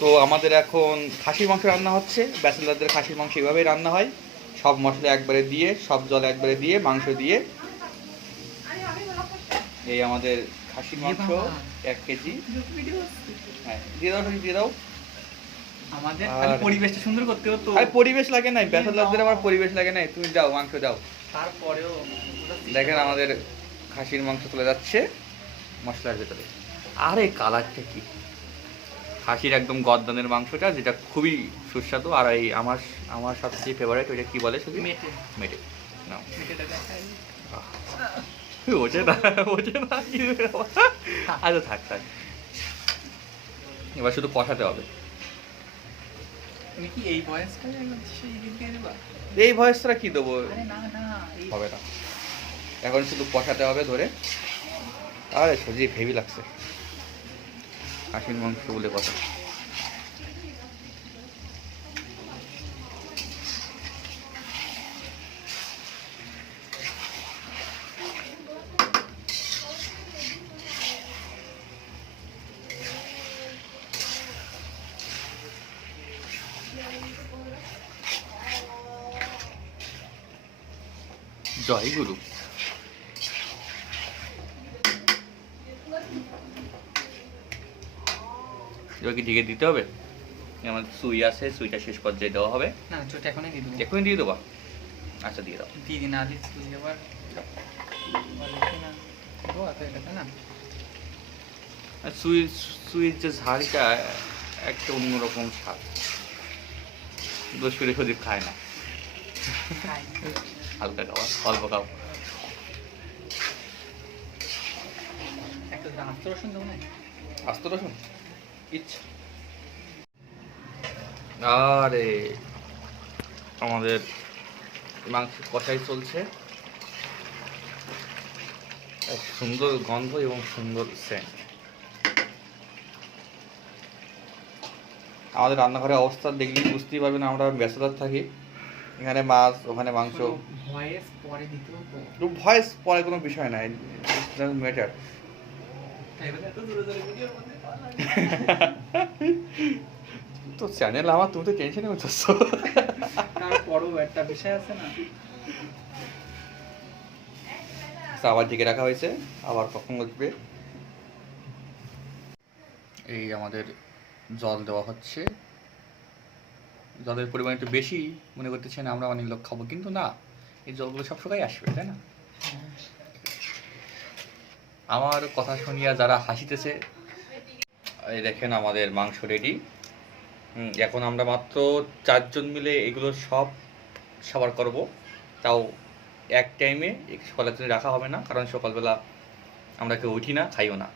তো আমাদের এখন খাসির মাংস রান্না হচ্ছে। ব্যাচেলারদের খাসির মাংস এভাবেই রান্না হয়। সব মশলা একবারে দিয়ে সব জল একবারে দিয়ে মাংস দিয়ে। এই আমাদের খাসির মাংস এক কেজি। হ্যাঁ দিয়ে দাও তুমি দিয়ে দাও। আমাদের পরিবেশটা সুন্দর করতে হতো আরে পরিবেশ লাগে নাই ব্যাচেলারদের আমার পরিবেশ লাগে নাই। তুমি যাও মাংস দাও। তারপরেও দেখেন আমাদের খাসির মাংস চলে যাচ্ছে মশলার ভেতরে। আরে কালারটা কি? খাসির একদম গদ্দানের মাংসটা যেটা খুবই সুস্বাদু। আর এই আমার আমার সবচেয়ে ফেভারিট ওইটা কি বলে শুধু মেটে। মেটে। নাও ওঠে না ওঠে না? আচ্ছা থাক থাক। এবার শুধু কষাতে হবে। এই ভয়েসটা কি দেবো? না না হবে না। এখন শুধু কষাতে হবে ধরে। আরে সজি হেভি লাগছে। খাসির মাংস বলে কথা। জয় গুরু। এবার কি ঢেকে দিতে হবে। আমার সুই আছে সুইটা শেষ পর্যায়ে দেওয়া হবে। না ছোট এখনই দিয়ে দেবো। এখনই দিয়ে দেবা? আচ্ছা দিয়ে দাও। দিয়ে দিন দিচ্ছি তুই আবার সুই সুইয়ের যে ঝাড়টা একটা অন্যরকম স্বাদ। দোষ করে সদীপ খায় না। হালকা খাওয়া অল্প খাও। একটা আস্ত রসুন দেবো না? আস্ত রসুন? ইচ্ছা। আরে আমাদের মাংস কষাই চলছে। সুন্দর গন্ধ এবং সুন্দর সেন্ট আমাদের রান্নাঘরের অবস্থা দেখলেই বুঝতেই পারবেন আমরা ব্যস্ততার থাকি। এখানে মাছ ওখানে মাংস। ভয়েস পরে দিতে ভয়েস পরে কোনো বিষয় নাই। ম্যাটার তো চ্যানেল আমার তুমি তো টেনশনে হচ্ছ তারপরেও একটা বিষয় আছে না? আবার ঢেকে রাখা হয়েছে আবার কখন উঠবে এই আমাদের জল দেওয়া হচ্ছে। জলের পরিমাণ একটু বেশি মনে করতেছেন আমরা অনেক লোক খাব কিন্তু না এই জলগুলো সব সময় আসবে তাই না? আমার কথা শুনিয়া যারা হাসিতেছে, এই দেখেন আমাদের মাংস রেডি এখন আমরা মাত্র চারজন মিলে এগুলো সব সাবার করব। তাও এক টাইমে সকালের জন্য রাখা হবে না, কারণ সকালবেলা আমরা কেউ উঠি না, খাইও না।